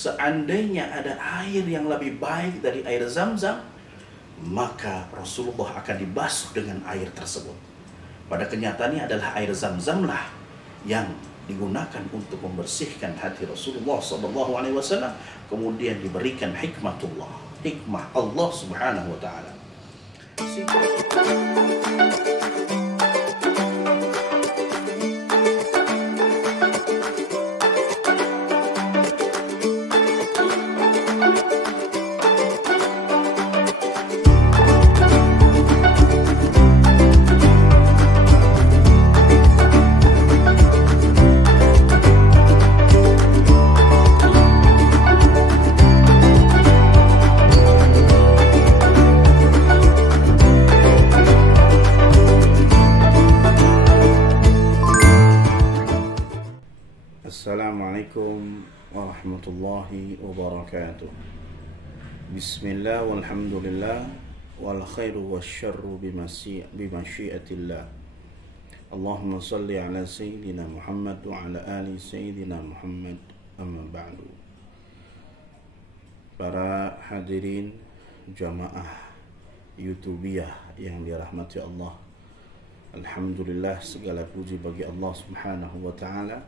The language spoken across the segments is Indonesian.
seandainya ada air yang lebih baik dari air Zam-Zam, maka Rasulullah akan dibasuh dengan air tersebut. Pada kenyataannya adalah air Zam-Zam lah yang digunakan untuk membersihkan hati Rasulullah SAW, kemudian diberikan hikmatullah, hikmah Allah Subhanahu wa taala. Assalamualaikum warahmatullahi wabarakatuh. Bismillah walhamdulillah wal khairu wasyarru bimasyiatillah. Allahumma salli ala sayyidina Muhammad wa ala ali sayyidina Muhammad, amma ba'du. Para hadirin jamaah YouTubiyah yang dirahmati Allah, alhamdulillah, segala puji bagi Allah Subhanahu wa taala.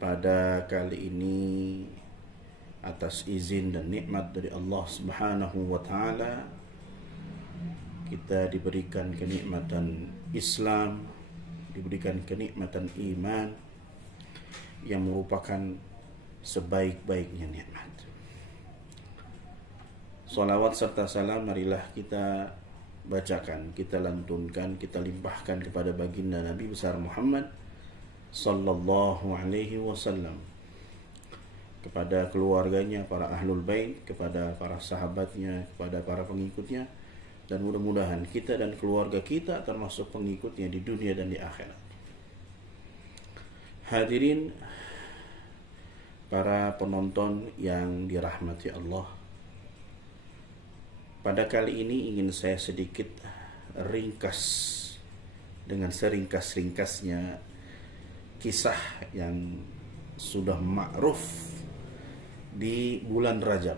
Pada kali ini, atas izin dan nikmat dari Allah Subhanahu wa taala, kita diberikan kenikmatan Islam, diberikan kenikmatan iman yang merupakan sebaik-baiknya nikmat. Salawat serta salam marilah kita bacakan, kita lantunkan, kita limpahkan kepada baginda Nabi besar Muhammad sallallahu alaihi wasallam, kepada keluarganya, para ahlul bait, kepada para sahabatnya, kepada para pengikutnya, dan mudah-mudahan kita dan keluarga kita termasuk pengikutnya di dunia dan di akhirat. Hadirin para penonton yang dirahmati Allah, pada kali ini ingin saya sedikit ringkas dengan seringkas-ringkasnya kisah yang sudah ma'ruf di bulan Rajab,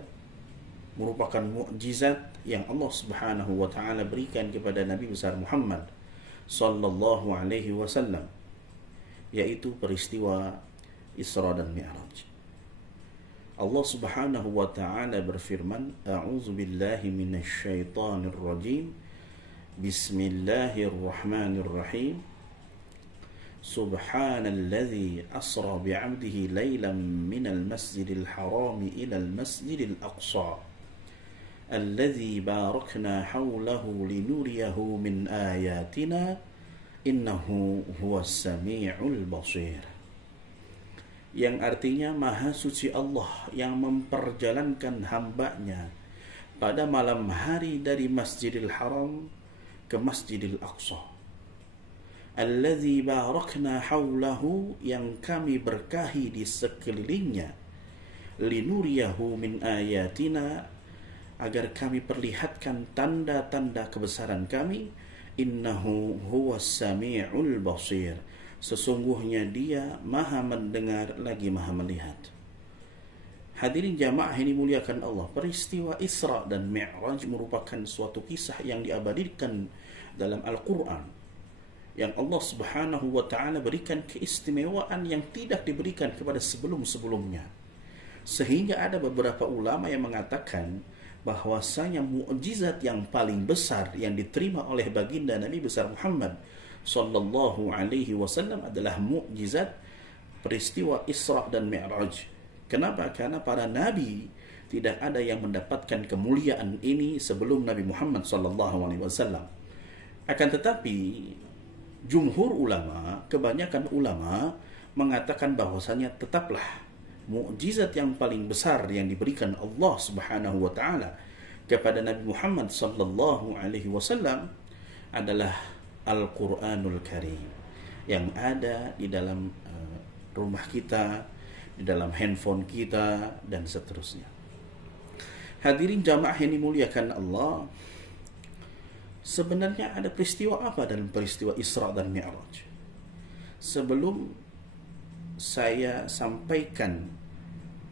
merupakan mukjizat yang Allah Subhanahu wa taala berikan kepada Nabi besar Muhammad sallallahu alaihi wasallam, yaitu peristiwa Isra dan Mi'raj. Allah Subhanahu wa taala berfirman, a'udzu billahi minasy syaithanir rajim, bismillahirrahmanirrahim, Subhanalladzi asra bi'abdihi laylan minal masjidil haram ilal masjidil aqsa alladzi barakna hawlahu linuriyahu min ayatina innahu huwas sami'ul basir. Yang artinya, Maha Suci Allah yang memperjalankan hambanya pada malam hari dari Masjidil Haram ke Masjidil Aqsa. Alladzi barakna hawlahu, yang kami berkahi di sekelilingnya, linuriyahu min ayatina, agar kami perlihatkan tanda-tanda kebesaran kami, innahu huwas sami'ul basir, sesungguhnya dia maha mendengar lagi maha melihat. Hadirin jamaah ini muliakan Allah, peristiwa Isra dan Mi'raj merupakan suatu kisah yang diabadikan dalam Al-Quran, yang Allah Subhanahu wa ta'ala berikan keistimewaan yang tidak diberikan kepada sebelum-sebelumnya. Sehingga ada beberapa ulama yang mengatakan bahwasanya mukjizat yang paling besar yang diterima oleh baginda Nabi besar Muhammad sallallahu alaihi wasallam adalah mukjizat peristiwa Isra dan Mi'raj. Kenapa? Karena para nabi tidak ada yang mendapatkan kemuliaan ini sebelum Nabi Muhammad sallallahu alaihi wasallam. Akan tetapi jumhur ulama, kebanyakan ulama mengatakan bahwasanya tetaplah mukjizat yang paling besar yang diberikan Allah Subhanahu wa taala kepada Nabi Muhammad sallallahu alaihi wasallam adalah Al-Qur'anul Karim yang ada di dalam rumah kita, di dalam handphone kita, dan seterusnya. Hadirin jamaah yang dimuliakan Allah, sebenarnya ada peristiwa apa dalam peristiwa Isra dan Mi'raj? Sebelum saya sampaikan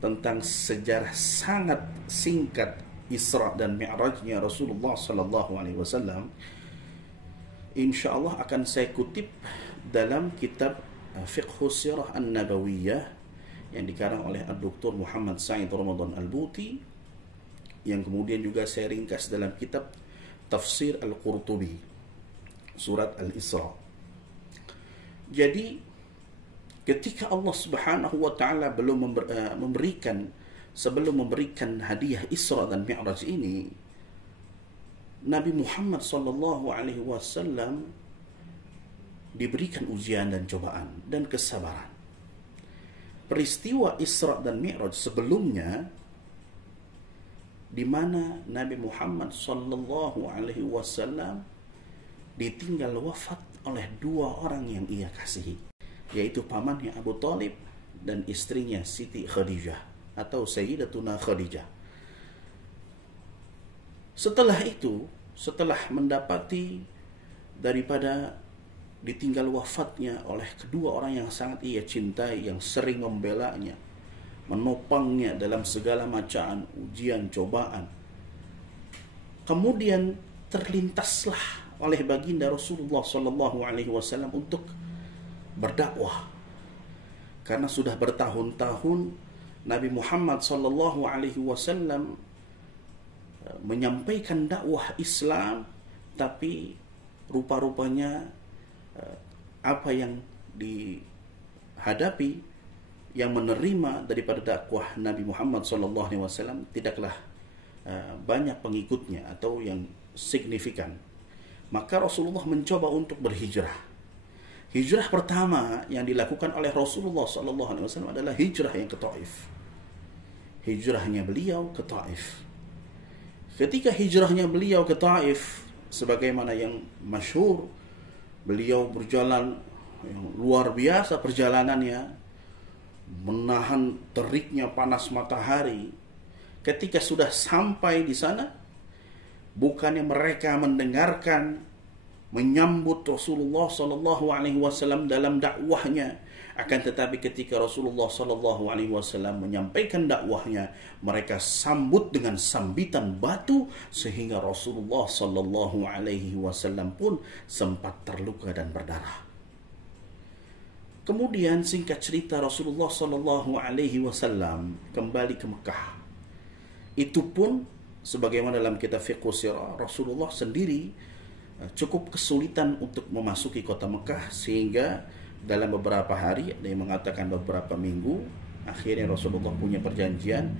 tentang sejarah sangat singkat Isra dan Mi'rajnya Rasulullah sallallahu alaihi wasallam, insyaallah akan saya kutip dalam kitab Fiqhus Sirah An-Nabawiyah yang dikarang oleh Dr. Muhammad Sa'id Ramadan Al-Buti, yang kemudian juga saya ringkas dalam kitab Tafsir Al-Qurtubi surat Al-Isra. Jadi ketika Allah Subhanahu wa taala belum memberikan hadiah Isra dan Mi'raj ini, Nabi Muhammad sallallahu alaihi wasallam diberikan ujian dan cobaan dan kesabaran. Peristiwa Isra dan Mi'raj sebelumnya, di mana Nabi Muhammad sallallahu alaihi wasallam ditinggal wafat oleh dua orang yang ia kasihi, yaitu pamannya Abu Thalib dan istrinya Siti Khadijah atau Sayyidatuna Khadijah. Setelah itu, setelah mendapati daripada ditinggal wafatnya oleh kedua orang yang sangat ia cintai, yang sering membelanya, menopangnya dalam segala macam ujian cobaan, kemudian terlintaslah oleh baginda Rasulullah sallallahu alaihi wasallam untuk berdakwah. Karena sudah bertahun-tahun Nabi Muhammad sallallahu alaihi wasallam menyampaikan dakwah Islam, tapi rupa-rupanya apa yang dihadapi, yang menerima daripada dakwah Nabi Muhammad sallallahu alaihi wasallam tidaklah banyak pengikutnya atau yang signifikan. Maka Rasulullah mencoba untuk berhijrah. Hijrah pertama yang dilakukan oleh Rasulullah sallallahu alaihi wasallam adalah hijrah yang ke Taif. Hijrahnya beliau ke Taif. Ketika hijrahnya beliau ke Taif, sebagaimana yang masyhur, beliau berjalan yang luar biasa perjalanannya, menahan teriknya panas matahari. Ketika sudah sampai di sana, bukannya mereka mendengarkan, menyambut Rasulullah sallallahu alaihi wasallam dalam dakwahnya, akan tetapi ketika Rasulullah sallallahu alaihi wasallam menyampaikan dakwahnya, mereka sambut dengan sambitan batu sehingga Rasulullah sallallahu alaihi wasallam pun sempat terluka dan berdarah. Kemudian singkat cerita, Rasulullah sallallahu alaihi wasallam kembali ke Mekah. Itu pun sebagaimana dalam kitab Fiqhus Sirah, Rasulullah sendiri cukup kesulitan untuk memasuki kota Mekah, sehingga dalam beberapa hari, ada yang mengatakan beberapa minggu, akhirnya Rasulullah punya perjanjian,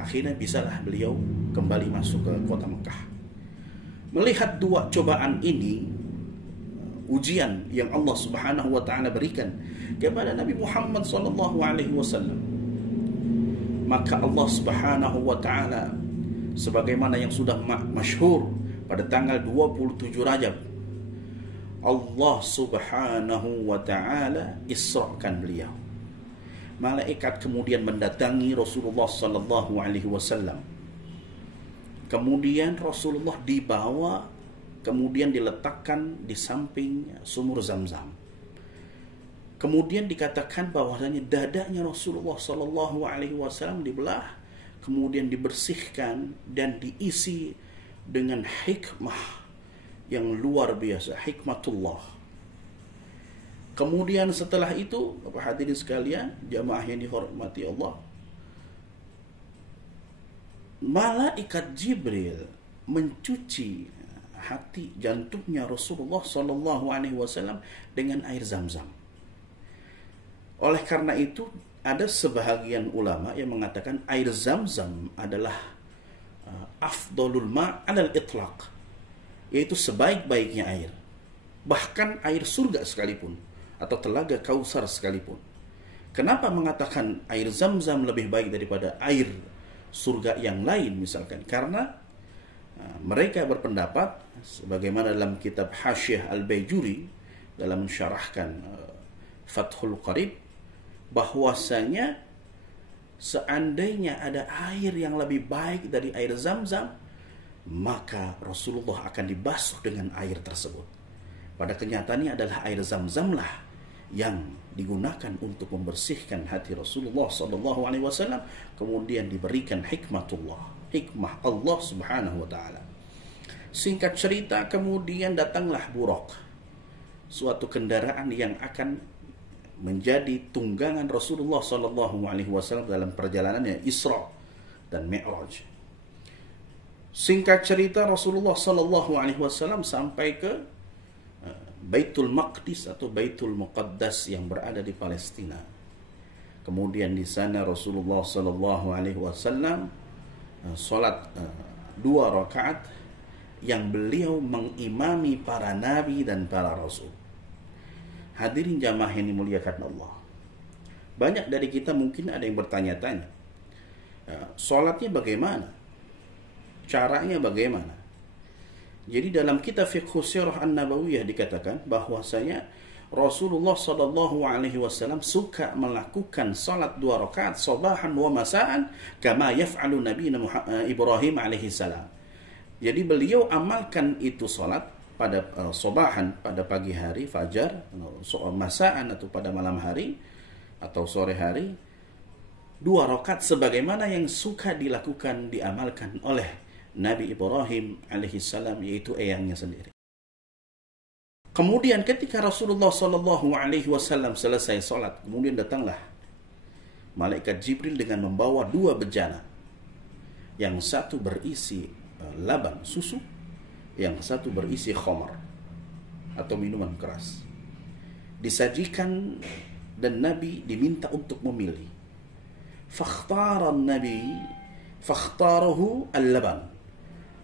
akhirnya bisalah beliau kembali masuk ke kota Mekah. Melihat dua cobaan ini, ujian yang Allah Subhanahu wa taala berikan kepada Nabi Muhammad sallallahu alaihi wasallam, maka Allah Subhanahu wa taala, sebagaimana yang sudah masyhur, pada tanggal 27 Rajab, Allah Subhanahu wa taala isra'kan beliau. Malaikat kemudian mendatangi Rasulullah sallallahu alaihi wasallam. Kemudian Rasulullah dibawa, kemudian diletakkan di samping sumur Zamzam. Kemudian dikatakan bahwasanya dadanya Rasulullah sallallahu alaihi wasallam dibelah, kemudian dibersihkan dan diisi dengan hikmah yang luar biasa, hikmatullah. Kemudian setelah itu, Bapak hadirin sekalian, jamaah yang dihormati Allah, malaikat Jibril mencuci hati jantungnya Rasulullah sallallahu alaihi wasallam dengan air Zamzam. Oleh karena itu, ada sebahagian ulama yang mengatakan air Zamzam adalah afdalul ma' alal itlaq, yaitu sebaik-baiknya air, bahkan air surga sekalipun atau telaga Kausar sekalipun. Kenapa mengatakan air Zamzam lebih baik daripada air surga yang lain misalkan? Karena mereka berpendapat, sebagaimana dalam kitab Hasyiah Al-Baijuri dalam mensyarahkan Fathul Qarib, bahwasanya seandainya ada air yang lebih baik dari air Zamzam, maka Rasulullah akan dibasuh dengan air tersebut. Pada kenyataannya adalah air Zamzamlah yang digunakan untuk membersihkan hati Rasulullah sallallahu alaihi wasallam, kemudian diberikan hikmatullah, hikmah Allah Subhanahu wa taala. Singkat cerita, kemudian datanglah Buraq, suatu kendaraan yang akan menjadi tunggangan Rasulullah sallallahu alaihi wasallam dalam perjalanannya Isra dan Mi'raj. Singkat cerita, Rasulullah sallallahu alaihi wasallam sampai ke Baitul Maqdis atau Baitul Muqaddas yang berada di Palestina. Kemudian di sana Rasulullah sallallahu alaihi wasallam salat 2 rakaat yang beliau mengimami para nabi dan para rasul. Hadirin jamaah yang dimuliakan Allah. Banyak dari kita mungkin ada yang bertanya-tanya, salatnya bagaimana? Caranya bagaimana? Jadi dalam kitab Fiqh Sirah An-Nabawiyah dikatakan bahwasanya Rasulullah sallallahu alaihi wasallam suka melakukan salat 2 rakaat sabahan wa masaan kama yaf'alu Nabi Ibrahim alaihi salam. Jadi beliau amalkan itu salat pada sabahan, pada pagi hari fajar, masaan atau pada malam hari atau sore hari, 2 rakaat sebagaimana yang suka dilakukan, diamalkan oleh Nabi Ibrahim alaihissalam, yaitu eyangnya sendiri. Kemudian ketika Rasulullah sallallahu alaihi wasallam selesai salat, kemudian datanglah malaikat Jibril dengan membawa 2 bejana. Yang satu berisi laban, susu, yang satu berisi khamar atau minuman keras. Disajikan dan Nabi diminta untuk memilih. Fakhtara Nabi fakhtarahu al-laban.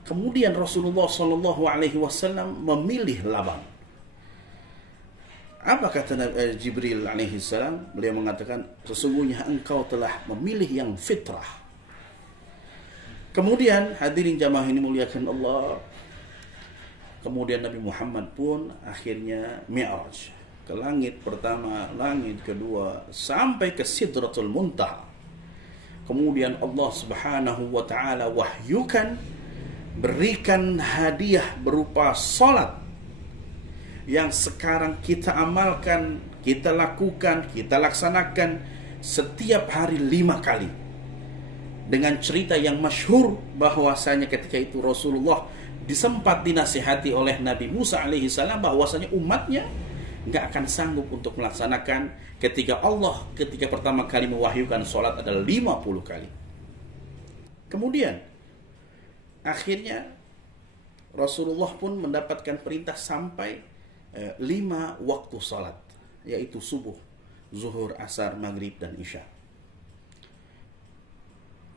Kemudian Rasulullah sallallahu alaihi wasallam memilih laban. Apa kata Jibril alaihi salam? Beliau mengatakan, sesungguhnya engkau telah memilih yang fitrah. Kemudian hadirin jamaah ini muliakan Allah, kemudian Nabi Muhammad pun akhirnya Mi'raj ke langit pertama, langit kedua, sampai ke Sidratul Muntaha. Kemudian Allah Subhanahu wa taala wahyukan, berikan hadiah berupa salat yang sekarang kita amalkan, kita lakukan, kita laksanakan setiap hari 5 kali. Dengan cerita yang masyhur bahwasanya ketika itu Rasulullah disempat dinasihati oleh Nabi Musa alaihi salam bahwasanya umatnya nggak akan sanggup untuk melaksanakan ketika pertama kali mewahyukan salat adalah 50 kali. Kemudian akhirnya Rasulullah pun mendapatkan perintah sampai 5 waktu salat, yaitu subuh, zuhur, asar, maghrib, dan isya.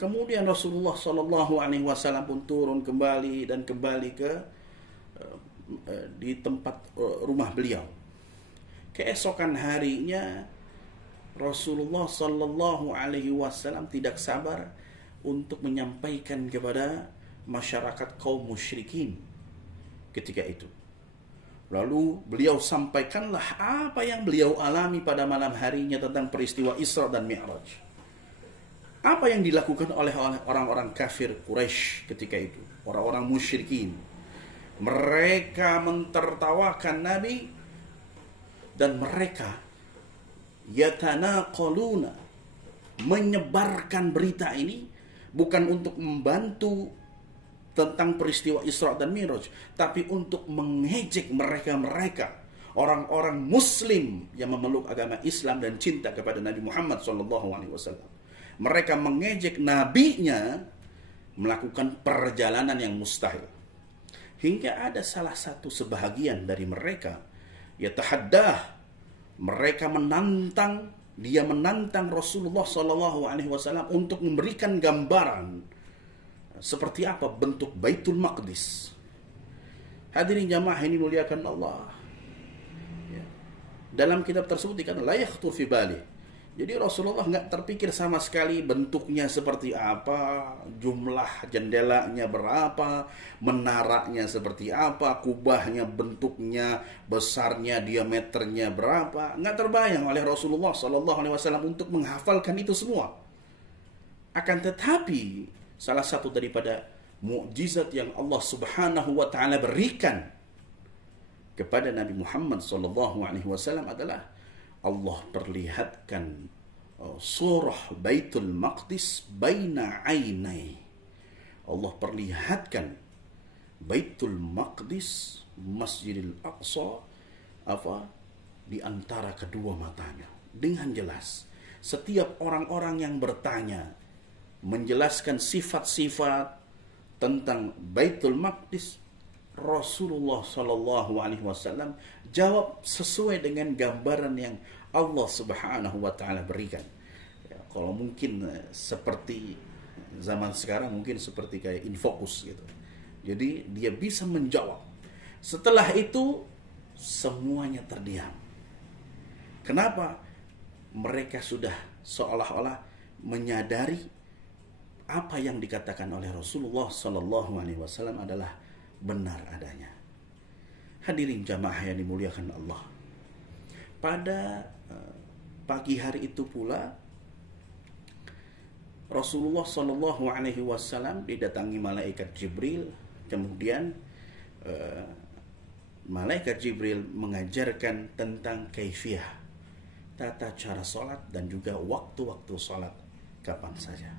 Kemudian Rasulullah sallallahu alaihi wasallam pun turun kembali ke di tempat rumah beliau. Keesokan harinya Rasulullah sallallahu alaihi wasallam tidak sabar untuk menyampaikan kepada masyarakat kaum musyrikin ketika itu. Lalu beliau sampaikanlah apa yang beliau alami pada malam harinya tentang peristiwa Isra dan Mi'raj. Apa yang dilakukan oleh orang-orang kafir Quraisy ketika itu, orang-orang musyrikin. Mereka mentertawakan Nabi dan mereka yatanaqaluna, menyebarkan berita ini bukan untuk membantu tentang peristiwa Isra dan Mi'raj, tapi untuk mengejek mereka orang-orang muslim yang memeluk agama Islam dan cinta kepada Nabi Muhammad SAW. Mereka mengejek nabinya melakukan perjalanan yang mustahil. Hingga ada salah satu sebahagian dari mereka yatahaddah, mereka menantang Rasulullah SAW untuk memberikan gambaran seperti apa bentuk Baitul Maqdis. Hadirin jamaah ini muliakan Allah. Dalam kitab tersebut dikatakan la yakhtur fi bali. Jadi Rasulullah nggak terpikir sama sekali bentuknya seperti apa, jumlah jendelanya berapa, menaranya seperti apa, kubahnya bentuknya, besarnya, diameternya berapa. Nggak terbayang oleh Rasulullah SAW untuk menghafalkan itu semua. Akan tetapi salah satu daripada mukjizat yang Allah Subhanahu wa taala berikan kepada Nabi Muhammad SAW adalah Allah perlihatkan surah Baitul Maqdis baina ainai. Allah perlihatkan Baitul Maqdis, Masjidil Aqsa, di antara kedua matanya dengan jelas. Setiap orang-orang yang bertanya menjelaskan sifat-sifat tentang Baitul Maqdis, Rasulullah Shallallahu Alaihi Wasallam jawab sesuai dengan gambaran yang Allah Subhanahu Wa Taala berikan. Ya, kalau mungkin seperti zaman sekarang, mungkin seperti kayak infocus gitu. Jadi dia bisa menjawab. Setelah itu semuanya terdiam. Kenapa? Mereka sudah seolah-olah menyadari apa yang dikatakan oleh Rasulullah Sallallahu Alaihi Wasallam adalah benar adanya. Hadirin jamaah yang dimuliakan Allah. Pada pagi hari itu pula Rasulullah Sallallahu Alaihi Wasallam didatangi malaikat Jibril. Kemudian malaikat Jibril mengajarkan tentang kaifiyah, tata cara sholat dan juga waktu-waktu sholat kapan saja.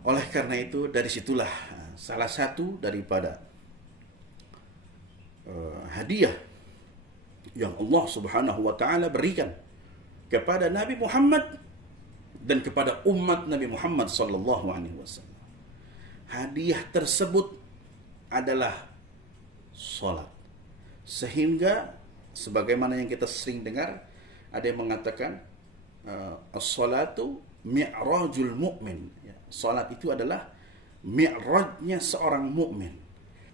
Oleh karena itu, dari situlah salah satu daripada hadiah yang Allah Subhanahu wa Ta'ala berikan kepada Nabi Muhammad dan kepada umat Nabi Muhammad sallallahu alaihi wasallam. Hadiah tersebut adalah sholat. Sehingga sebagaimana yang kita sering dengar, ada yang mengatakan as-salatu mi'rajul mu'min. Salat itu adalah mi'rajnya seorang mukmin.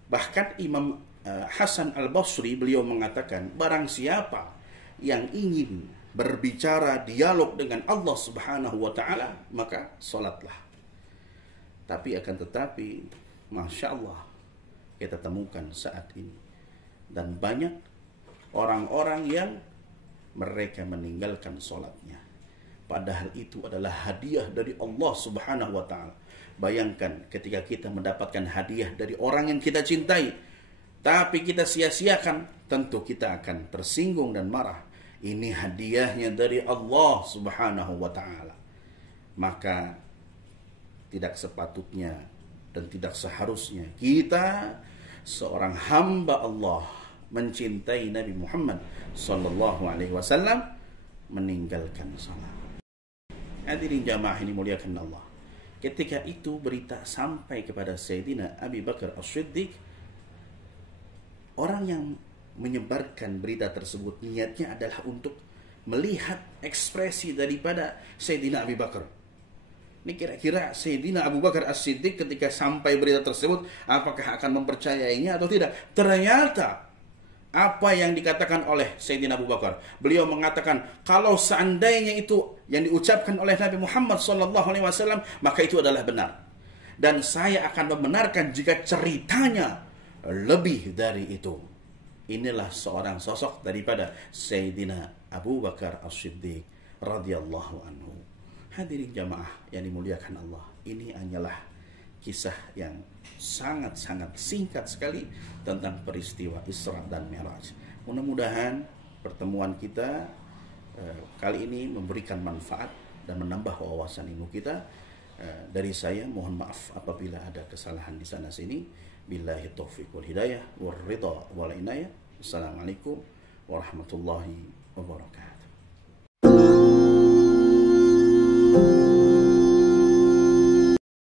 Bahkan Imam Hasan Al-Basri beliau mengatakan, barang siapa yang ingin berbicara dialog dengan Allah Subhanahu wa Ta'ala, maka salatlah. Tapi akan tetapi, Masya Allah, kita temukan saat ini dan banyak orang-orang yang mereka meninggalkan sholatnya, padahal itu adalah hadiah dari Allah Subhanahu wa Ta'ala. Bayangkan ketika kita mendapatkan hadiah dari orang yang kita cintai, tapi kita sia-siakan, tentu kita akan tersinggung dan marah. Ini hadiahnya dari Allah Subhanahu wa Ta'ala. Maka tidak sepatutnya dan tidak seharusnya kita seorang hamba Allah mencintai Nabi Muhammad sallallahu alaihi wasallam meninggalkan salat. Hadirin jamaah ini muliakan Allah. Ketika itu berita sampai kepada Sayyidina Abi Bakar As-Siddiq, orang yang menyebarkan berita tersebut niatnya adalah untuk melihat ekspresi daripada Sayyidina Abi Bakar. Ini kira-kira Sayyidina Abu Bakar As-Siddiq ketika sampai berita tersebut, apakah akan mempercayainya atau tidak? Ternyata apa yang dikatakan oleh Sayyidina Abu Bakar, beliau mengatakan, kalau seandainya itu yang diucapkan oleh Nabi Muhammad SAW, maka itu adalah benar. Dan saya akan membenarkan jika ceritanya lebih dari itu. Inilah seorang sosok daripada Sayyidina Abu Bakar As-Siddiq radhiyallahu anhu. Hadirin jamaah yang dimuliakan Allah, ini hanyalah kisah yang sangat-sangat singkat sekali tentang peristiwa Isra dan Mi'raj. Mudah-mudahan pertemuan kita kali ini memberikan manfaat dan menambah wawasan ilmu kita. Dari saya mohon maaf apabila ada kesalahan di sana sini. Billahi taufiq wal hidayah wal ridha wal inayah. Assalamualaikum warahmatullahi wabarakatuh.